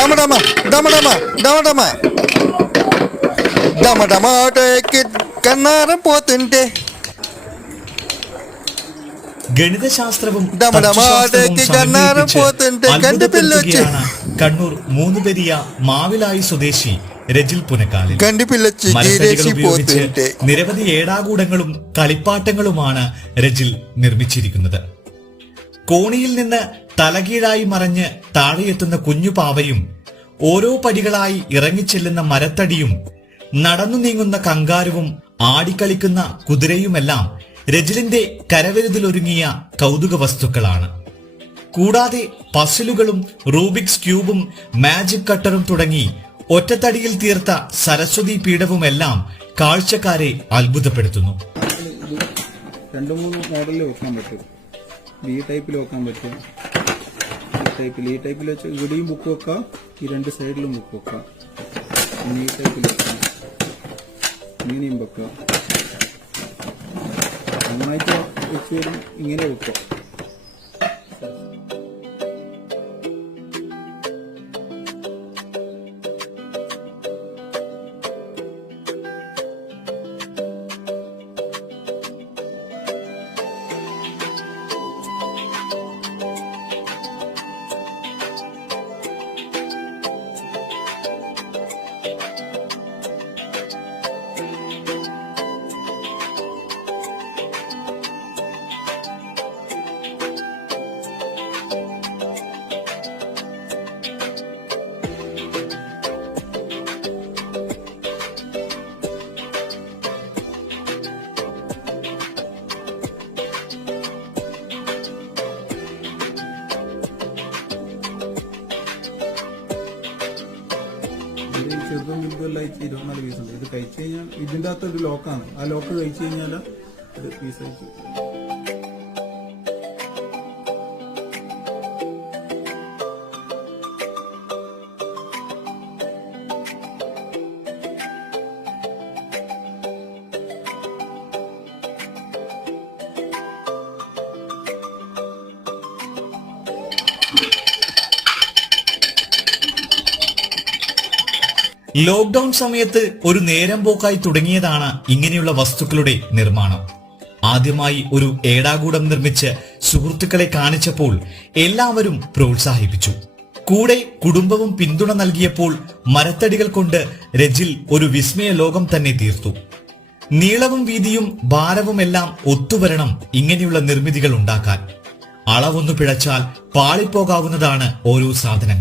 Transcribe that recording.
ഡമഡമ ഡമഡമ ഡമഡമ ഡമഡമാടേക്ക് കണ്ണാരം പോത്തുണ്ടേ. ഗണിതശാസ്ത്രവും കണ്ണാരം കണ്ണൂർ മൂന്നുപെരിയ മാവിലായി സ്വദേശി രജിൽ പുനക്കാലിൽ. ഉപയോഗിച്ച് നിരവധി ഏടാകൂടങ്ങളും കളിപ്പാട്ടങ്ങളുമാണ് രജിൽ നിർമ്മിച്ചിരിക്കുന്നത്. കോണിയിൽ നിന്ന് തലകീഴായി മറഞ്ഞ് താഴെയെത്തുന്ന കുഞ്ഞു പാവയും ഓരോ പടികളായി ഇറങ്ങിച്ചെല്ലുന്ന മരത്തടിയും നടന്നു നീങ്ങുന്ന കങ്കാരുവും ആടിക്കളിക്കുന്ന കുതിരയുമെല്ലാം രജിലിന്റെ കരവിരുതിലൊരുങ്ങിയ കൗതുക വസ്തുക്കളാണ്. കൂടാതെ പസിലുകളും റൂബിക്സ് ക്യൂബും മാജിക് കട്ടറും തുടങ്ങി ഒറ്റത്തടിയിൽ തീർത്ത സരസ്വതി പീഠവുമെല്ലാം കാഴ്ചക്കാരെ അത്ഭുതപ്പെടുത്തുന്നു. 2-3 മോഡലിൽ വെക്കാൻ പറ്റും. ബി ടൈപ്പിൽ വെക്കാൻ പറ്റും. ഈ ടൈപ്പിൽ വെച്ച് ഇവിടെയും ബുക്ക് വെക്കാം, ഈ 2 സൈഡിലും ബുക്ക് വെക്കാം. ഈ ടൈപ്പിൽ വെക്കാം, ഇങ്ങനെയും വെക്കാം. നന്നായിട്ട് വെച്ച് വരും, ഇങ്ങനെ വെക്കാം. ചെറുതും വലുതുമെല്ലാം 24 പീസുണ്ട്. ഇത് കഴിച്ചു കഴിഞ്ഞാൽ ഇതിൻ്റെ അകത്ത് ഒരു ലോക്കാണ്. ആ ലോക്ക് കഴിച്ചു കഴിഞ്ഞാൽ ഇത് പീസ് അയച്ചു. ലോക്ക്ഡൌൺ സമയത്ത് ഒരു നേരം പോക്കായി തുടങ്ങിയതാണ് ഇങ്ങനെയുള്ള വസ്തുക്കളുടെ നിർമ്മാണം. ആദ്യമായി ഒരു ഏടാകൂടം നിർമ്മിച്ച് സുഹൃത്തുക്കളെ കാണിച്ചപ്പോൾ എല്ലാവരും പ്രോത്സാഹിപ്പിച്ചു. കൂടെ കുടുംബവും പിന്തുണ നൽകിയപ്പോൾ മരത്തടികൾ കൊണ്ട് രജിൽ ഒരു വിസ്മയ ലോകം തന്നെ തീർത്തു. നീളവും വീതിയും ഭാരവുമെല്ലാം ഒത്തുവരണം ഇങ്ങനെയുള്ള നിർമ്മിതികൾ ഉണ്ടാക്കാൻ. അളവൊന്നു പിഴച്ചാൽ പാളിപ്പോകാവുന്നതാണ് ഓരോ സാധനങ്ങൾ.